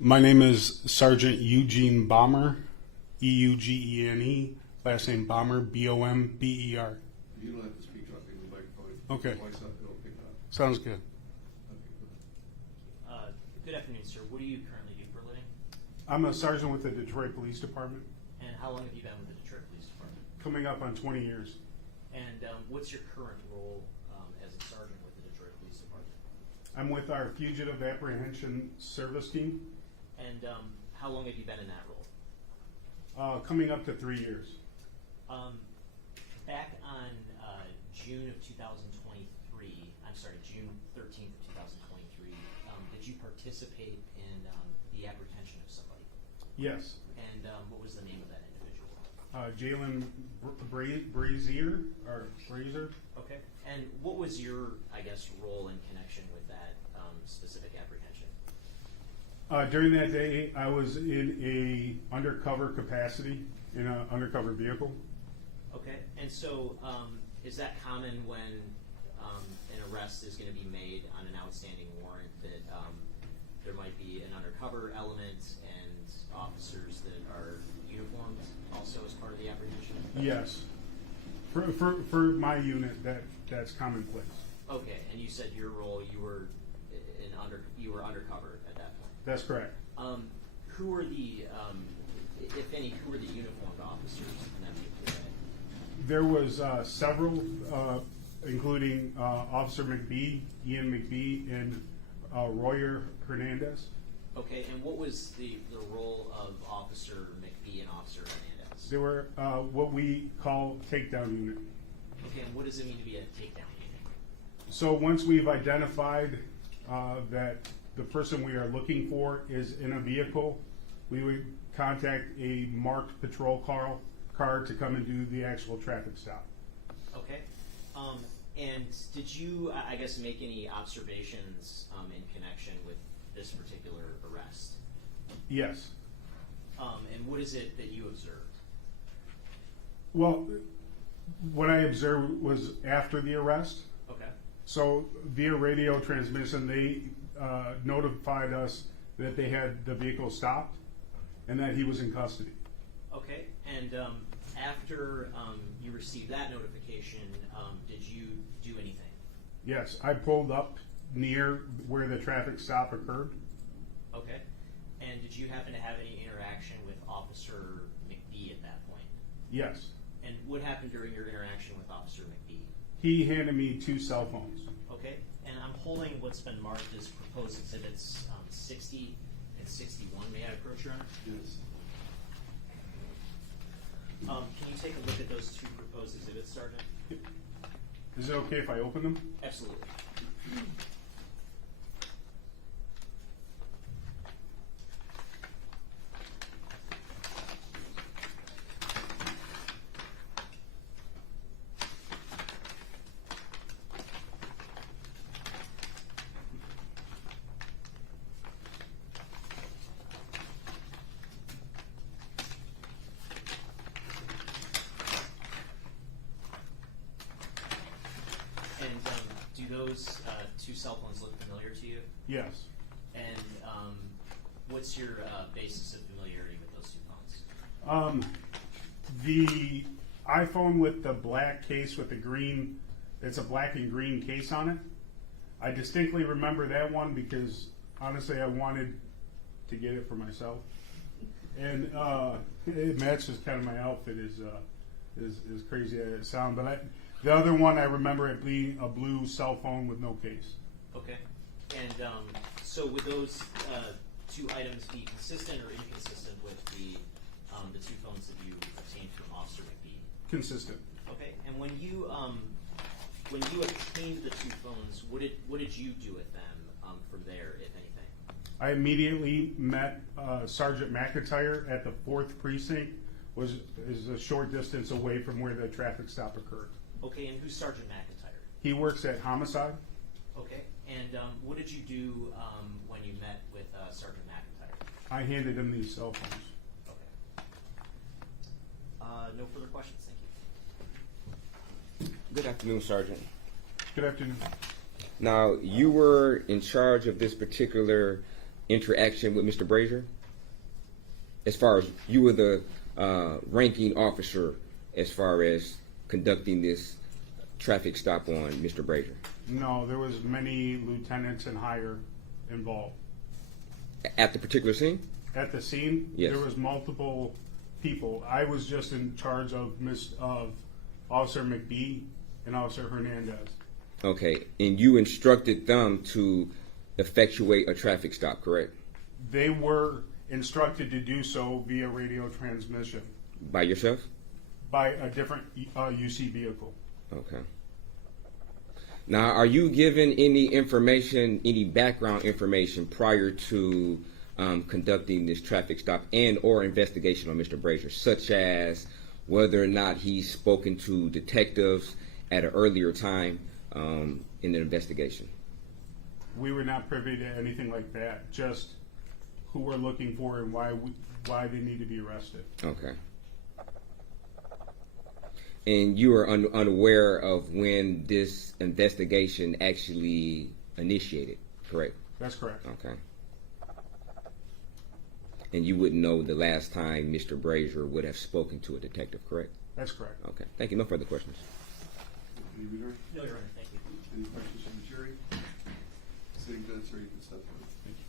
My name is Sergeant Eugene Bomber, E-U-G-E-N-E, last name Bomber, B-O-M-B-E-R. You don't have to speak up in the microphone. Okay. Voice up, it'll pick it up. Sounds good. Good afternoon, sir. What do you currently do for a living? I'm a sergeant with the Detroit Police Department, And how long have you been with the Detroit Police Department? coming up on 20 years. And what's your current role as a sergeant with the Detroit Police Department? I'm with our Fugitive Apprehension Service Team, And how long have you been in that role? coming up to 3 years. Back on June of 2023, June 13th of 2023, did you participate in the apprehension of somebody? Yes. And what was the name of that individual? Jaylin Brazier, or Brazier. Okay. And what was your, role in connection with that specific apprehension? During that day, I was in a undercover capacity, in an undercover vehicle. Okay, and so is that common when an arrest is going to be made on an outstanding warrant that there might be an undercover element and officers that are uniformed also as part of the apprehension? Yes. For my unit, that's commonplace. Okay, and you said your role, you were undercover at that point. That's correct. Who are the, if any, who are the uniformed officers in that particular day? There was several, including Officer McBee, Ian McBee, and Royer Hernandez. Okay, and what was the role of Officer McBee and Officer Hernandez? They were what we call takedown unit. Okay, and what does it mean to be a takedown unit? So once we've identified that the person we are looking for is in a vehicle, we would contact a marked patrol car to come and do the actual traffic stop. Okay, and did you, make any observations in connection with this particular arrest? Yes. And what is it that you observed? Well, what I observed was after the arrest. Okay. So via radio transmission, they notified us that they had the vehicle stopped and that he was in custody. Okay, and after you received that notification, did you do anything? Yes, I pulled up near where the traffic stop occurred. Okay, and did you happen to have any interaction with Officer McBee at that point? Yes. And what happened during your interaction with Officer McBee? He handed me 2 cell phones. Okay, and I'm holding what's been marked as proposed exhibits 60 and 61. May I approach, Your Honor? Yes. Can you take a look at those 2 proposed exhibits, Sergeant? Is it okay if I open them? Absolutely. And do those 2 cell phones look familiar to you? Yes. And what's your basis of familiarity with those 2 phones? The iPhone with the black case with the green, it's a black and green case on it. I distinctly remember that one because honestly I wanted to get it for myself. And it matches kind of my outfit as crazy as it sounds. But the other one I remember it being a blue cell phone with no case. Okay. And so would those 2 items be consistent or inconsistent with the 2 phones that you obtained from Officer McBee? Consistent. Okay. And when you obtained the 2 phones, what did you do with them from there, if anything? I immediately met Sergeant McIntyre at the 4th precinct, is a short distance away from where the traffic stop occurred. Okay, and who's Sergeant McIntyre? He works at Homicide. Okay, and what did you do when you met with Sergeant McIntyre? I handed him these cell phones. Okay. No further questions, thank you. Good afternoon, Sergeant. Good afternoon. Now, you were in charge of this particular interaction with Mr. Brazier? As far as you were the ranking officer as far as conducting this traffic stop on Mr. Brazier? No, there was many lieutenants and higher involved. At the particular scene? At the scene, Yes. there was multiple people. I was just in charge of Officer McBee and Officer Hernandez. Okay, and you instructed them to effectuate a traffic stop, correct? They were instructed to do so via radio transmission By yourself? by a different UC vehicle. Okay. Now, are you given any information, any background information prior to conducting this traffic stop and or investigation on Mr. Brazier, such as whether or not he's spoken to detectives at an earlier time in the investigation? We were not privy to anything like that, just who we're looking for and why they need to be arrested. Okay. And you are unaware of when this investigation actually initiated, correct? That's correct. Okay. And you wouldn't know the last time Mr. Brazier would have spoken to a detective, correct? That's correct. Okay. Thank you. No further questions. Any reader? No, Your Honor, thank you. Any questions from the jury? Sitting judge, sir, you can step forward. Thank you.